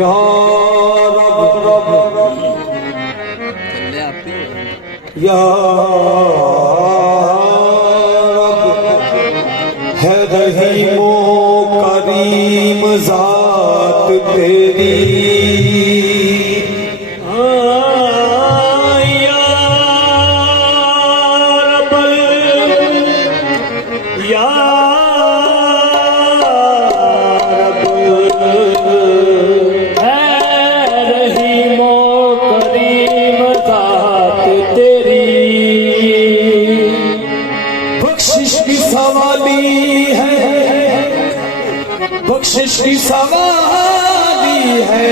या रब या रब है रहीमो करीम जात तेरी या रब या बख्शिश की सवाली है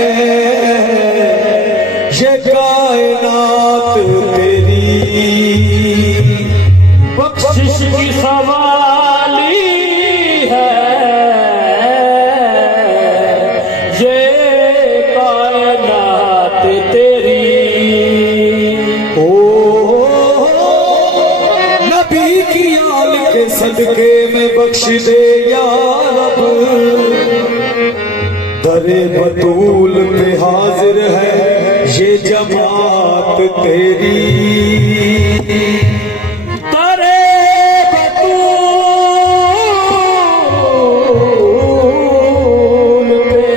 ये कायनात तेरी बख्शिश की सवाली है ये कायनात तेरी ओ नबी की आल के सदके में बख्श दे या रब दरे बतूल पे हाजिर है ये जमात तेरी दरे बतूल पे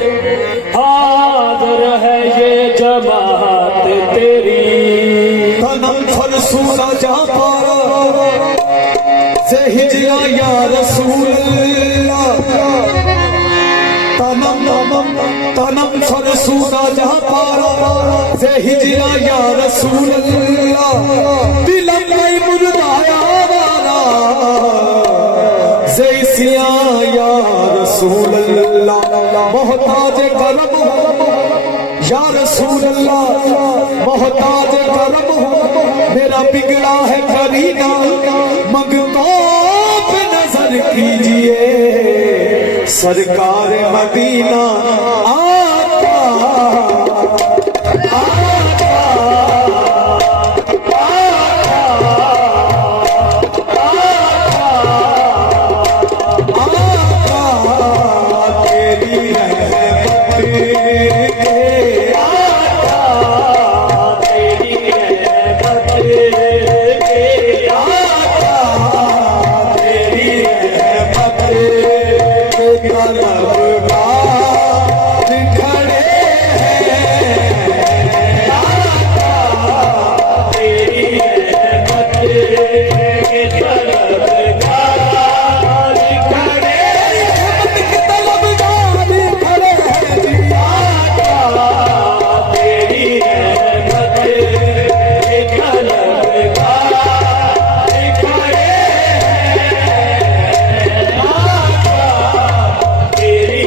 हाजिर है ये जमात तेरी तनम फरसूला जा पारा से हिजरा या रसूल तनम फरसूदा जहाँ पारा से हिजरा या रसूल अल्लाह दिलम में मुर्दाया वारा जैसिया या रसूल अल्लाह मोहताज करम या रसूल अल्लाह मोहताज करम मेरा बिगड़ा है करीना मंगतों पे नजर कीजिए सरकार मदीना आता तेरी रहमत तेरी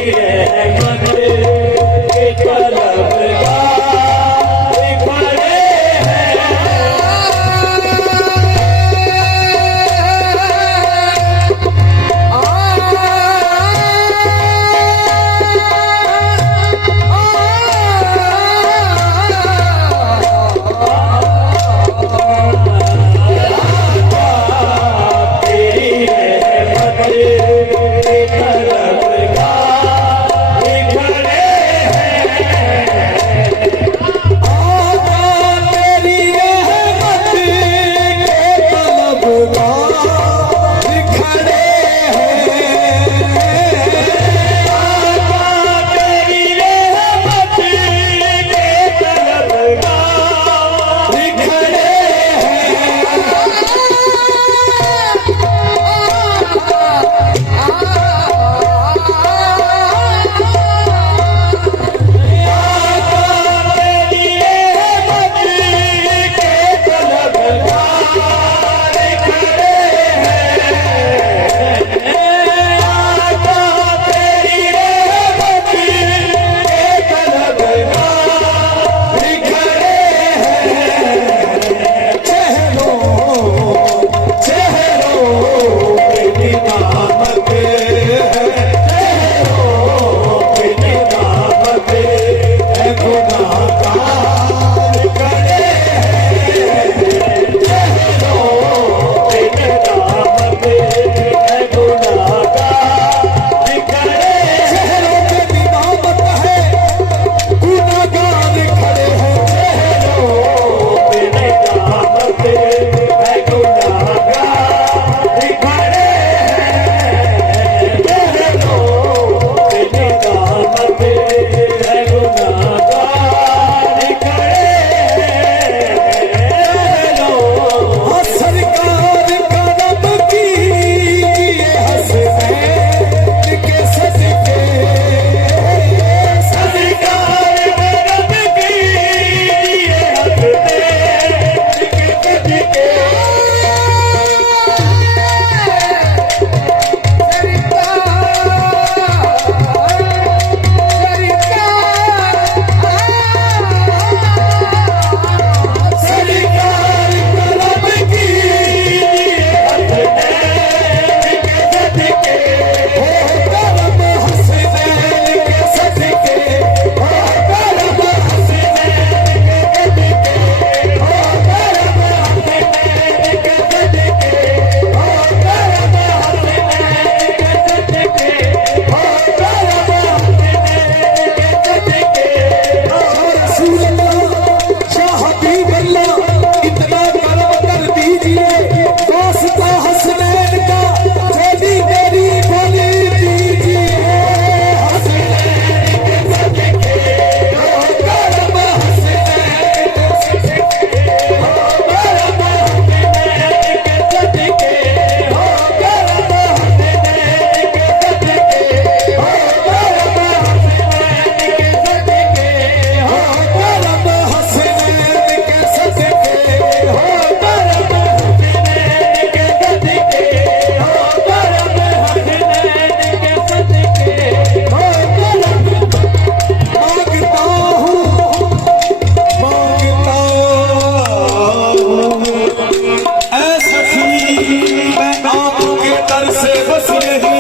बस यही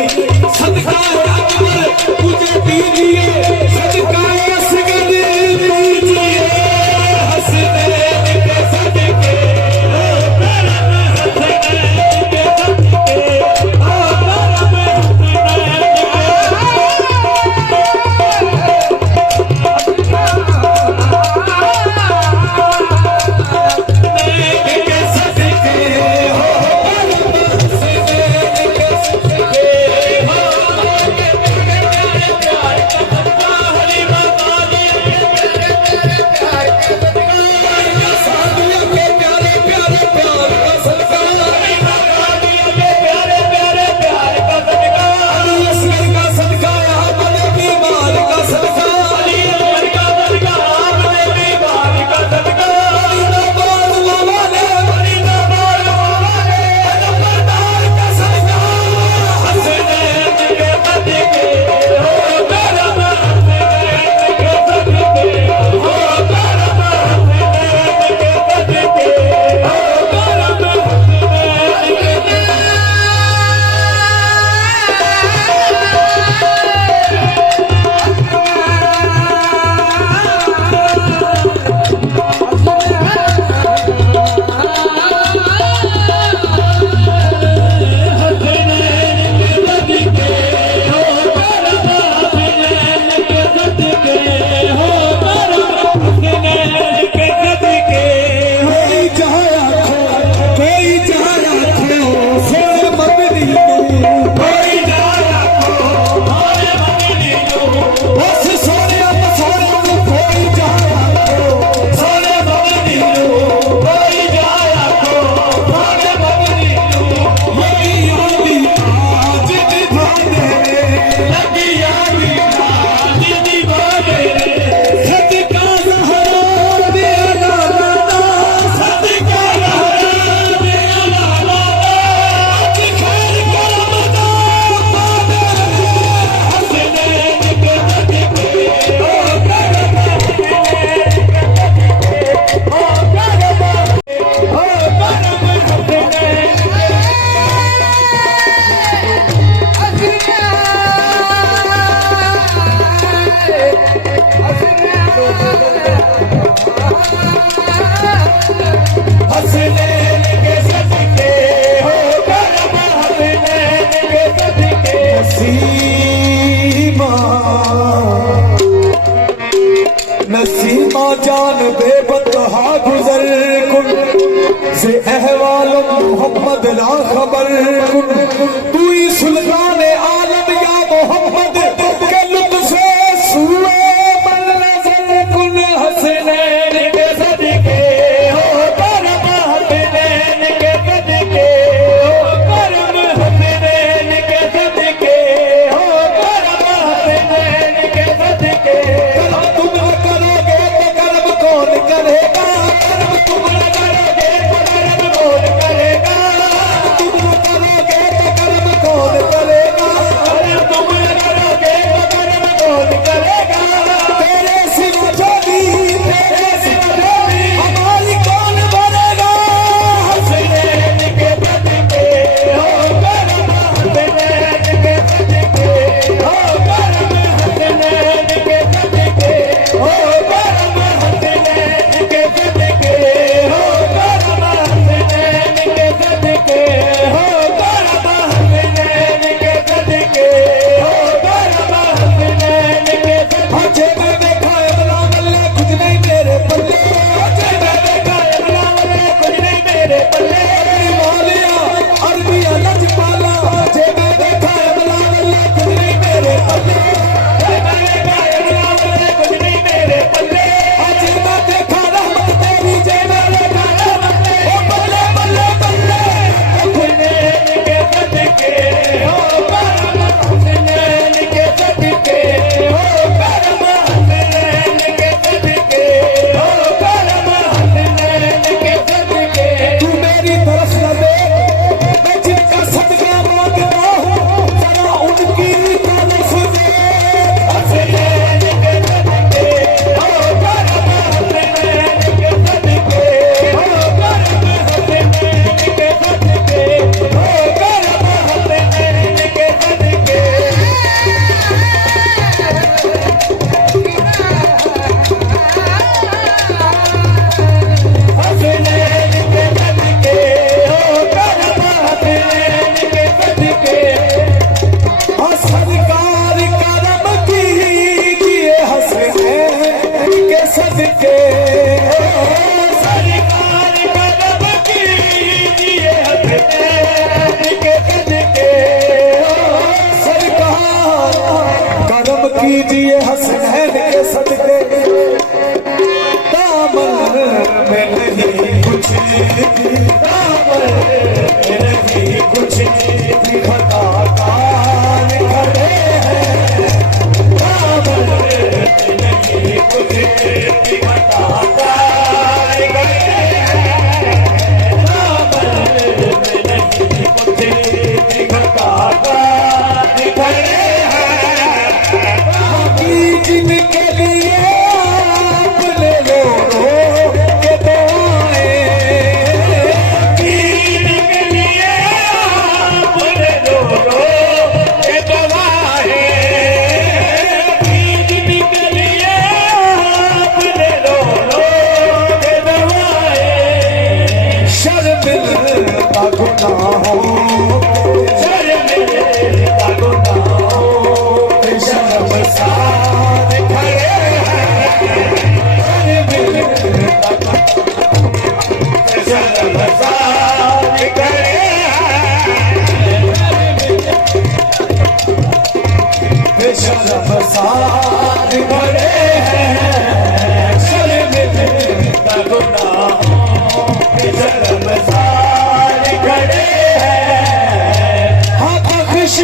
सदका अकबर मुझे दीजिए, सदका असगर दीजिए, हसनैन के सदके नसीमा जान बेबतहा गुजर कुन से अहवाल मोहम्मद ला खबर कुन, तू ही सुल्तान आलम या मोहम्मद के लुत्फ से सूए मन नजर कुन, हसनैन के सदके हो करम, हसनैन के सदके हो करम, हसनैन के सदके हो करम, हसनैन के सदके। कौन करेगा कर्म, तुम न करोगे तो कर्म कौन करेगा, तुम न करोगे तो कर्म कौन करेगा।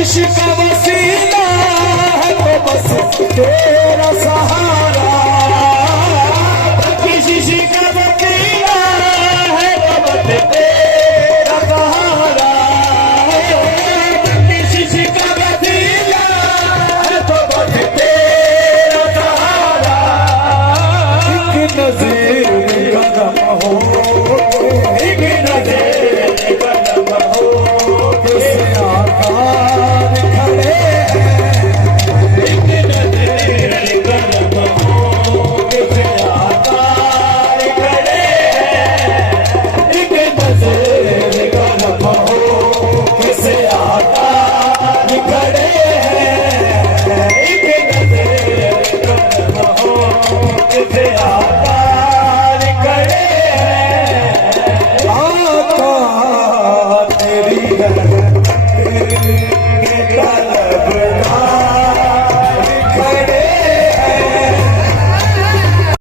बख्शिश का वसीला है तो बस तेरा सहारा